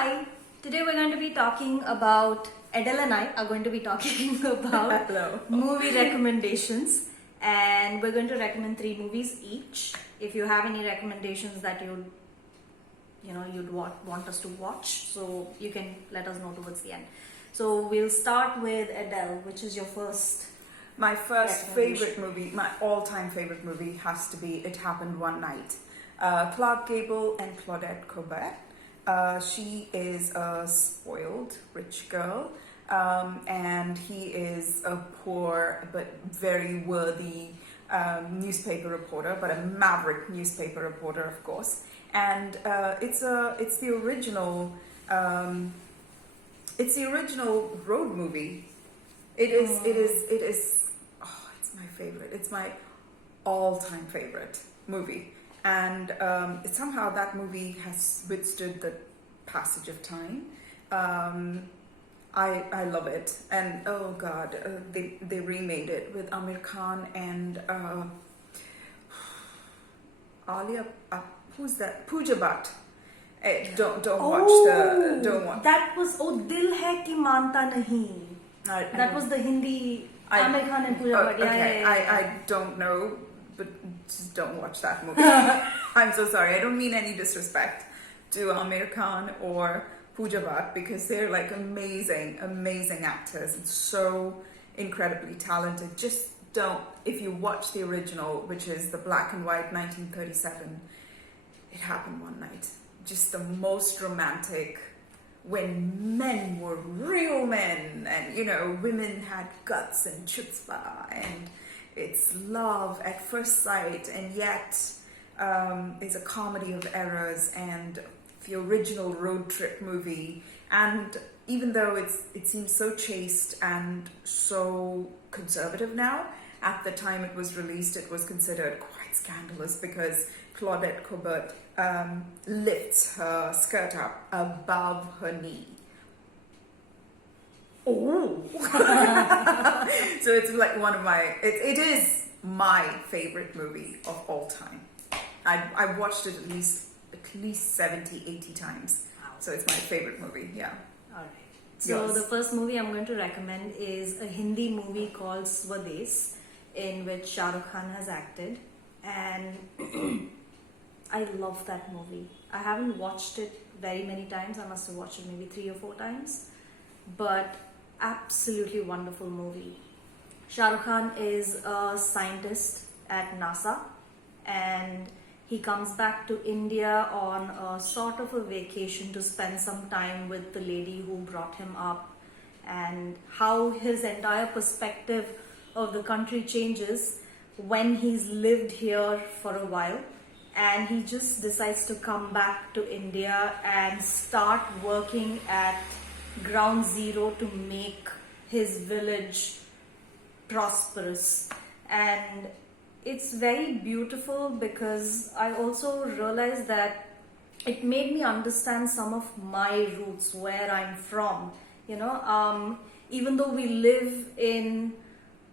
Hi, today we're going to be talking about, Adele and I are going to be talking about Hello. movie recommendations, and we're going to recommend 3 movies each. If you have any recommendations that you'd want us to watch, so you can let us know towards the end. So we'll start with Adele, which is your first. My first favorite movie, my all-time favorite movie has to be It Happened One Night. Clark Gable and Claudette Colbert. She is a spoiled rich girl, and he is a poor but very worthy newspaper reporter, but a maverick newspaper reporter, of course. And it's the original road movie. It is. Oh, it's my favorite. It's my all-time favorite movie. And somehow that movie has withstood the passage of time. I love it. And oh God, they remade it with Amir Khan and Alia. Who's that? Pooja Bhatt. Don't watch. That was Dil Hai Ki Manta Nahi. That was the Hindi Amir Khan and Pooja Bhatt. Okay, I don't know, but just don't watch that movie. I'm so sorry. I don't mean any disrespect to Amir Khan or Pooja Bhatt, because they're like amazing actors and so incredibly talented. Just don't. If you watch the original, which is the black and white 1937, It Happened One Night. Just the most romantic, when men were real men, and women had guts and chutzpah, and it's love at first sight, and yet it's a comedy of errors, and the original road trip movie. And even though it seems so chaste and so conservative now, at the time it was released, it was considered quite scandalous because Claudette Colbert lifts her skirt up above her knee. Oh! So it's like one of my, it is my favorite movie of all time. I've watched it at least 70, 80 times. Wow. So it's my favorite movie, yeah. Alright. So Yours. the first movie I'm going to recommend is a Hindi movie called Swades, in which Shah Rukh Khan has acted. And I love that movie. I haven't watched it very many times. I must have watched it maybe 3 or 4 times. But absolutely wonderful movie. Shah Rukh Khan is a scientist at NASA, and he comes back to India on a sort of a vacation to spend some time with the lady who brought him up, and how his entire perspective of the country changes when he's lived here for a while, and he just decides to come back to India and start working at ground zero to make his village prosperous. And it's very beautiful because I also realized that it made me understand some of my roots, where I'm from. Even though we live in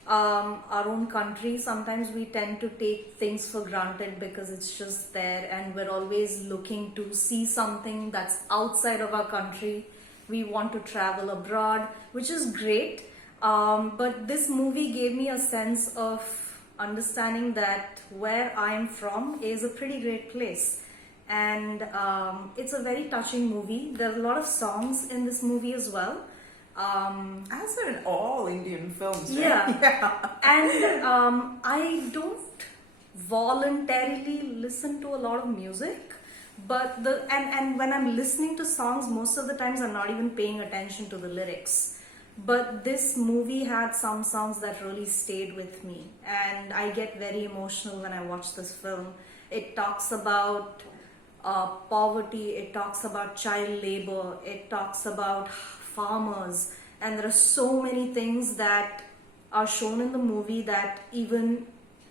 our own country, sometimes we tend to take things for granted because it's just there, and we're always looking to see something that's outside of our country. We want to travel abroad, which is great. But this movie gave me a sense of understanding that where I'm from is a pretty great place. And it's a very touching movie. There are a lot of songs in this movie as well. As are in all Indian films, right? Yeah. And I don't voluntarily listen to a lot of music, but and when I'm listening to songs, most of the times I'm not even paying attention to the lyrics. But this movie had some songs that really stayed with me, and I get very emotional when I watch this film. It talks about poverty, it talks about child labor, it talks about farmers, and there are so many things that are shown in the movie that even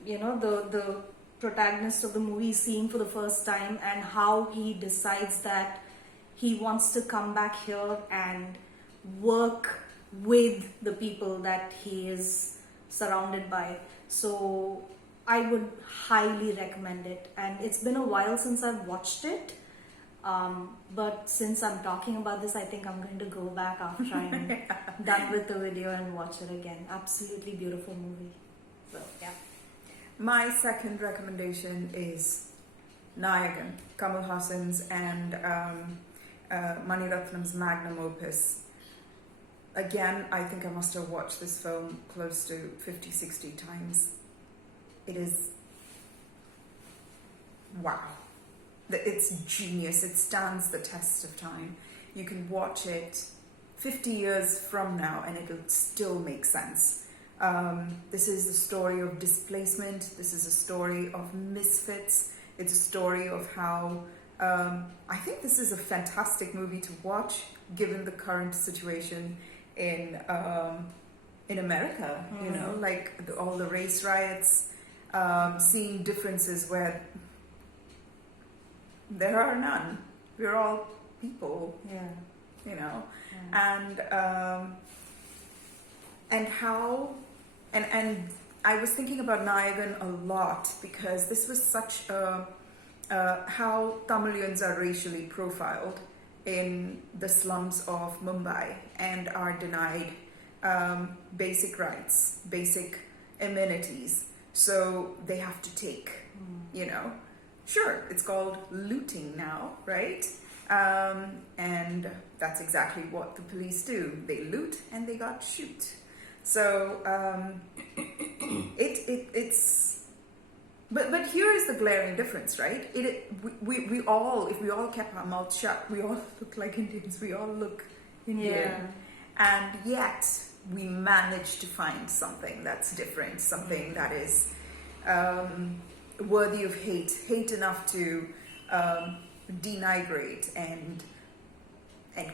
the protagonist of the movie is seeing for the first time, and how he decides that he wants to come back here and work with the people that he is surrounded by. So I would highly recommend it, and it's been a while since I've watched it. But since I'm talking about this, I think I'm going to go back after I'm done with the video and watch it again. Absolutely beautiful movie. So, yeah. My second recommendation is Nagin, Kamal Hassan's and Mani Ratnam's magnum opus. Again, I think I must have watched this film close to 50, 60 times. It is, wow. It's genius. It stands the test of time. You can watch it 50 years from now and it'll still make sense. This is a story of displacement. This is a story of misfits. It's a story of how I think this is a fantastic movie to watch given the current situation in America. You know, like all the race riots, seeing differences where there are none. We're all people. Yeah. You know, and how. And I was thinking about Nagin a lot because this was such a how Tamilians are racially profiled in the slums of Mumbai and are denied basic rights, basic amenities. So they have to take, you know, sure, it's called looting now, right? And that's exactly what the police do. They loot and they got shoot. So it's but here is the glaring difference, right? We all, if we all kept our mouths shut, we all look like Indians. We all look Indian, and yet we manage to find something that's different, something that is worthy of hate enough to denigrate and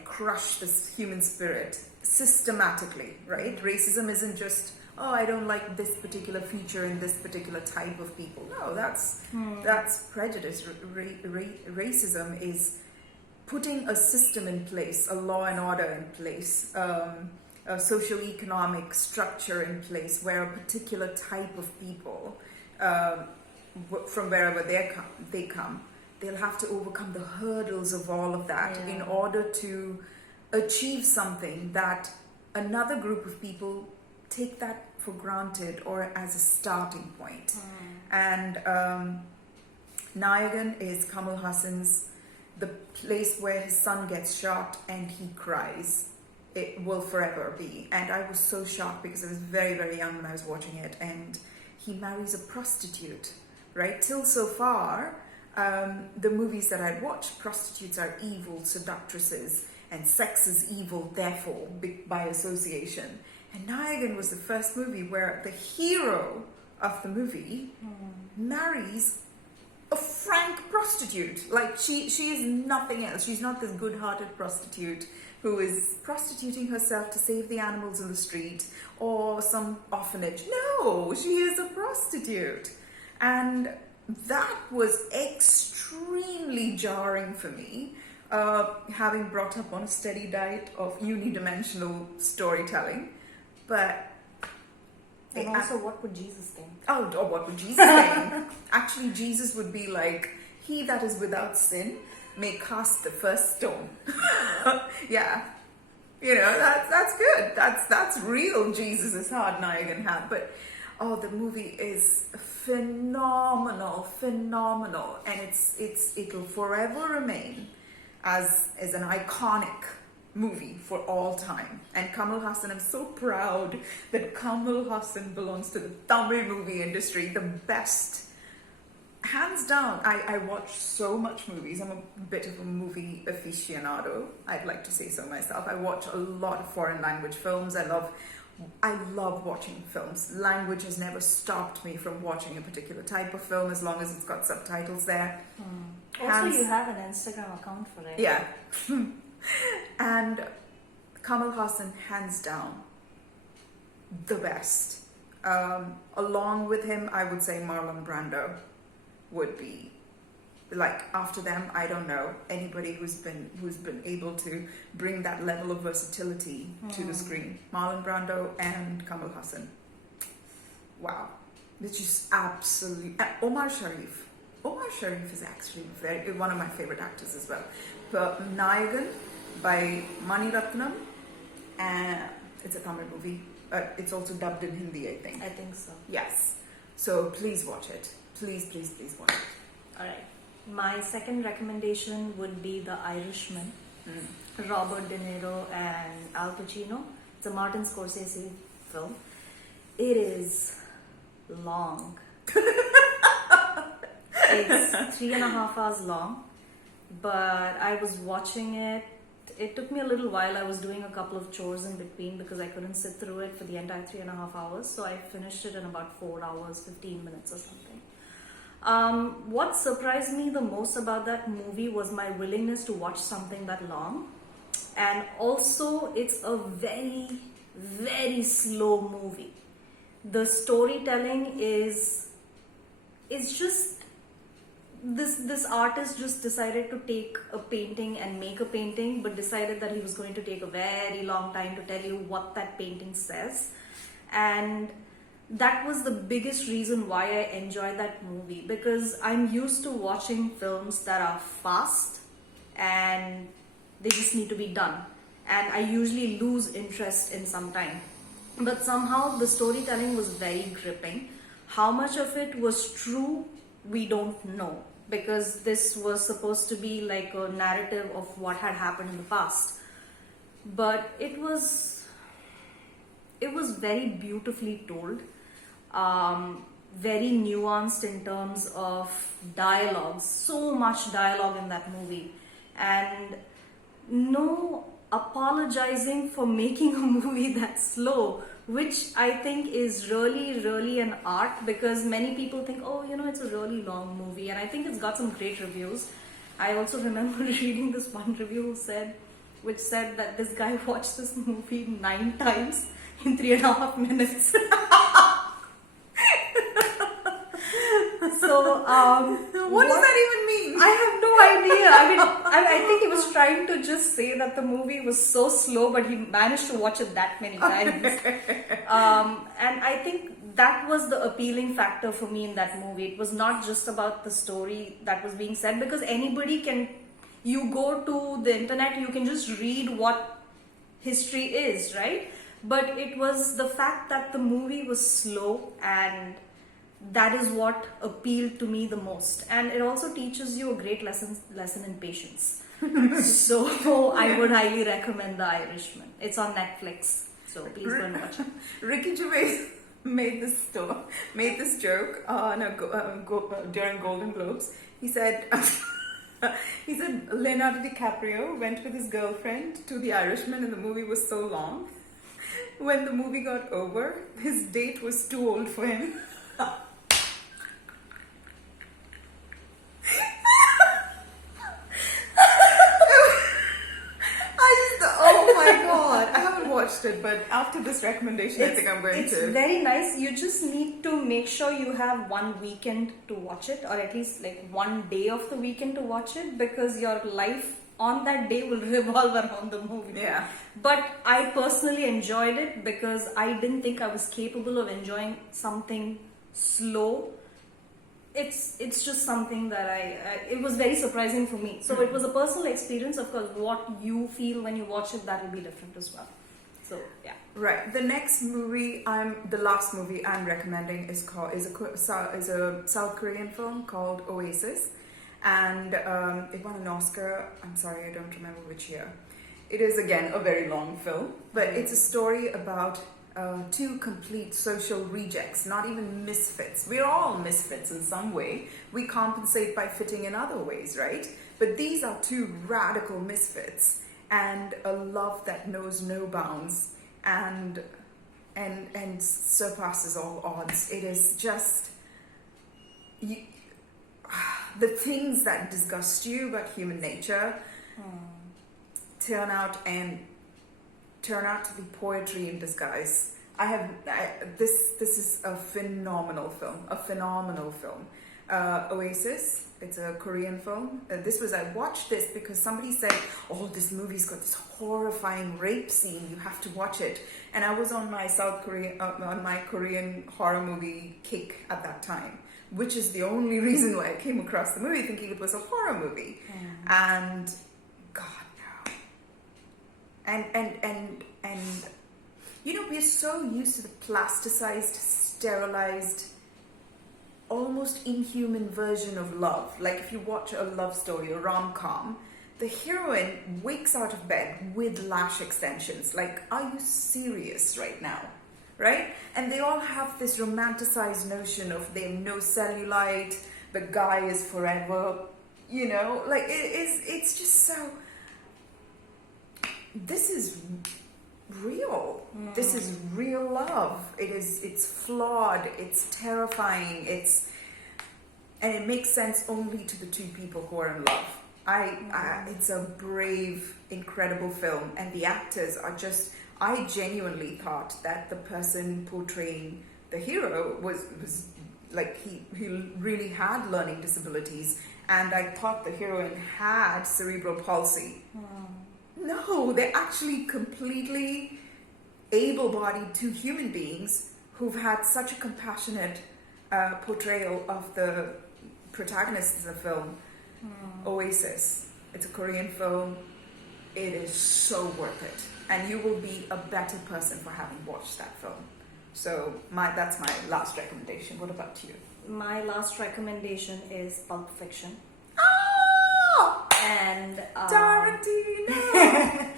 crush this human spirit systematically, right? Racism isn't just, oh, I don't like this particular feature in this particular type of people. No, that's prejudice. Racism is putting a system in place, a law and order in place, a socio-economic structure in place where a particular type of people, from wherever they come, they'll have to overcome the hurdles of all of that in order to achieve something that another group of people take that for granted or as a starting point. And Nagin is Kamal Hassan's, the place where his son gets shot and he cries. It will forever be. And I was so shocked because I was very, very young when I was watching it, and he marries a prostitute, right? Till so far, the movies that I'd watched, prostitutes are evil seductresses and sex is evil, therefore, by association. And Nagin was the first movie where the hero of the movie marries a frank prostitute. Like, she is nothing else. She's not this good-hearted prostitute who is prostituting herself to save the animals in the street or some orphanage. No, she is a prostitute. And that was extremely jarring for me, having brought up on a steady diet of unidimensional storytelling. But and also, what would Jesus think? Oh, what would Jesus think? Actually, Jesus would be like, "He that is without sin may cast the first stone." Yeah, you know, that's good. That's real Jesus' heart Nagin had. But the movie is phenomenal, and it'll forever remain as an iconic movie for all time. And Kamal Hassan, I'm so proud that Kamal Hassan belongs to the Tamil movie industry, the best, hands down. I watch so much movies. I'm a bit of a movie aficionado, I'd like to say so myself. I watch a lot of foreign language films. I love watching films. Language has never stopped me from watching a particular type of film as long as it's got subtitles there. Also, you have an Instagram account for it. Yeah. And Kamal Hassan, hands down, the best. Along with him, I would say Marlon Brando would be, like, after them, I don't know anybody who's been able to bring that level of versatility to the screen. Marlon Brando and Kamal Hassan. Wow. It's just absolutely. Omar Sharif. Omar Sharif is actually one of my favorite actors as well. But Nagin by Mani Ratnam, and it's a Tamil movie. It's also dubbed in Hindi, I think. I think so. Yes. So please watch it. Please, please, please watch it. All right. My second recommendation would be The Irishman. Robert De Niro and Al Pacino. It's a Martin Scorsese film. It is long. It's 3.5 hours long, but I was watching it. It took me a little while. I was doing a couple of chores in between because I couldn't sit through it for the entire 3.5 hours. So I finished it in about 4 hours, 15 minutes or something. What surprised me the most about that movie was my willingness to watch something that long. And also, it's a very, very slow movie. The storytelling is just this artist just decided to take a painting and make a painting, but decided that he was going to take a very long time to tell you what that painting says. And that was the biggest reason why I enjoyed that movie, because I'm used to watching films that are fast and they just need to be done, and I usually lose interest in some time. But somehow the storytelling was very gripping. How much of it was true, we don't know, because this was supposed to be like a narrative of what had happened in the past. But it was very beautifully told, very nuanced in terms of dialogue. So much dialogue in that movie, and no apologizing for making a movie that's slow, which I think is really, really an art, because many people think, oh, it's a really long movie, and I think it's got some great reviews. I also remember reading this one review which said that this guy watched this movie 9 times in 3.5 minutes. So, what does that even mean? I have no idea. I mean, I think he was trying to just say that the movie was so slow, but he managed to watch it that many times. And I think that was the appealing factor for me in that movie. It was not just about the story that was being said, because anybody can, you go to the internet, you can just read what history is, right? But it was the fact that the movie was slow, and that is what appealed to me the most. And it also teaches you a great lesson in patience. So I would highly recommend The Irishman. It's on Netflix, so please go and watch it. Ricky Gervais made this joke on during Golden Globes. He said Leonardo DiCaprio went with his girlfriend to The Irishman, and the movie was so long. When the movie got over, his date was too old for him. Oh my god, I haven't watched it, but after this recommendation, I think I'm going to. It's very nice. You just need to make sure you have one weekend to watch it, or at least like one day of the weekend to watch it, because your life on that day will revolve around the movie. Yeah. But I personally enjoyed it because I didn't think I was capable of enjoying something slow. It's just something that it was very surprising for me. So it was a personal experience. Of course, what you feel when you watch it, that will be different as well. So yeah. Right. The last movie I'm recommending is a South Korean film called Oasis, and it won an Oscar. I'm sorry, I don't remember which year. It is again a very long film, but it's a story about two complete social rejects, not even misfits. We're all misfits in some way. We compensate by fitting in other ways, right? But these are two radical misfits, and a love that knows no bounds and surpasses all odds. It is just the things that disgust you about human nature turn out to be poetry in disguise. This is a phenomenal film. Oasis, it's a Korean film. I watched this because somebody said, oh, this movie's got this horrifying rape scene, you have to watch it. And I was on my Korean horror movie kick at that time. which is the only reason why I came across the movie, thinking it was a horror movie. And God, no. And you know, we're so used to the plasticized, sterilized, almost inhuman version of love. Like if you watch a love story, a rom-com, the heroine wakes out of bed with lash extensions. Like, are you serious right now? Right? And they all have this romanticized notion of they have no cellulite, the guy is forever, you know, like it's just so, this is real. This is real love. It's flawed, it's terrifying, and it makes sense only to the two people who are in love. It's a brave, incredible film, and the actors are just, I genuinely thought that the person portraying the hero was like, he really had learning disabilities, and I thought the heroine had cerebral palsy. No, they're actually completely able-bodied two human beings who've had such a compassionate portrayal of the protagonists of the film. Oasis. It's a Korean film. It is so worth it, and you will be a better person for having watched that film. So that's my last recommendation. What about you? My last recommendation is Pulp Fiction. Oh! And Tarantino!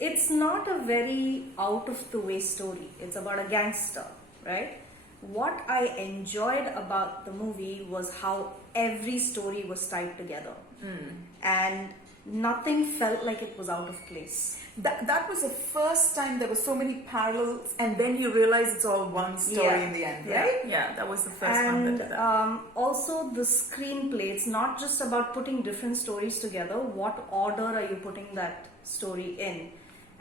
it's not a very out of the way story. It's about a gangster, right? What I enjoyed about the movie was how every story was tied together, and nothing felt like it was out of place. That was the first time there were so many parallels, and then you realize it's all one story in the end, right? Yeah, that was the first one that did that. Also the screenplay, it's not just about putting different stories together. What order are you putting that story in?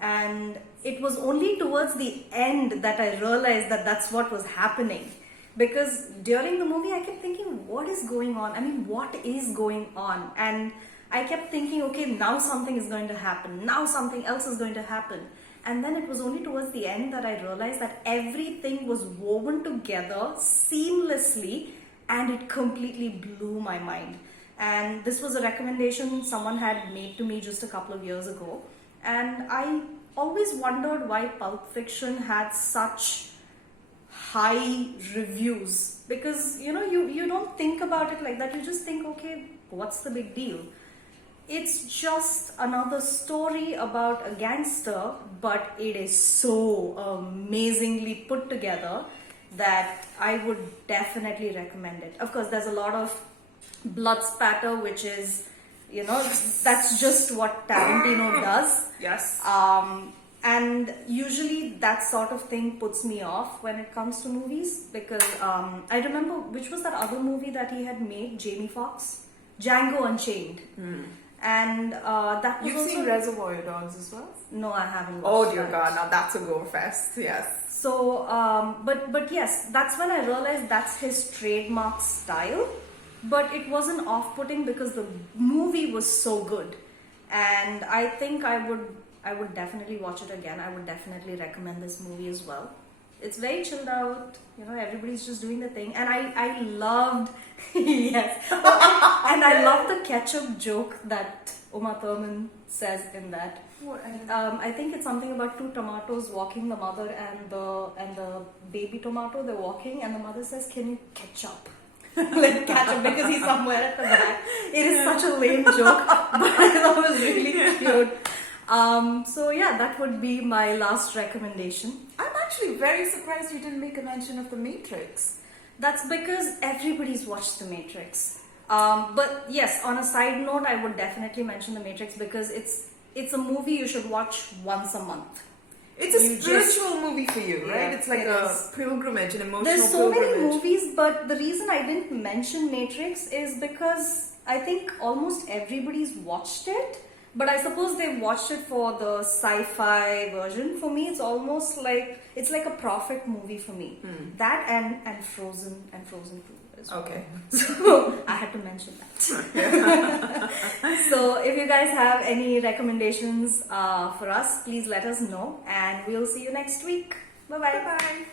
And it was only towards the end that I realized that that's what was happening. Because during the movie, I kept thinking, what is going on? I mean, what is going on? And I kept thinking, okay, now something is going to happen. Now something else is going to happen. And then it was only towards the end that I realized that everything was woven together seamlessly, and it completely blew my mind. And this was a recommendation someone had made to me just a couple of years ago. And I always wondered why Pulp Fiction had such high reviews, because you know, you don't think about it like that. You just think, okay, what's the big deal? It's just another story about a gangster, but it is so amazingly put together that I would definitely recommend it. Of course, there's a lot of blood spatter, which is, you know, that's just what Tarantino does. Yes. And usually that sort of thing puts me off when it comes to movies, because I remember, which was that other movie that he had made, Jamie Foxx? Django Unchained. And that was You've seen Reservoir Dogs as well? No, I haven't Oh watched dear that. God, now that's a gore fest, yes. So, but yes, that's when I realized that's his trademark style. But it wasn't off-putting because the movie was so good, and I think I would definitely watch it again. I would definitely recommend this movie as well. It's very chilled out, you know, everybody's just doing the thing, and I loved yes, and I love the ketchup joke that Uma Thurman says in that. What? I think it's something about two tomatoes walking, the mother and the baby tomato, they're walking, and the mother says, "Can you catch up?" Like catch up, because he's somewhere at the back. It is such a lame joke, but I thought it was really cute. So yeah, that would be my last recommendation. I'm actually very surprised you didn't make a mention of The Matrix. That's because everybody's watched The Matrix. But yes, on a side note, I would definitely mention The Matrix because it's a movie you should watch once a month. It's a spiritual movie for you, right? Yeah, it's like a pilgrimage, an emotional There's so pilgrimage. many movies, but the reason I didn't mention Matrix is because I think almost everybody's watched it. But I suppose they've watched it for the sci-fi version. For me, it's almost like it's like a prophet movie for me. That and Frozen 2 as well. Okay. So I had to mention that. So if you guys have any recommendations for us, please let us know, and we'll see you next week. Bye bye. Bye-bye.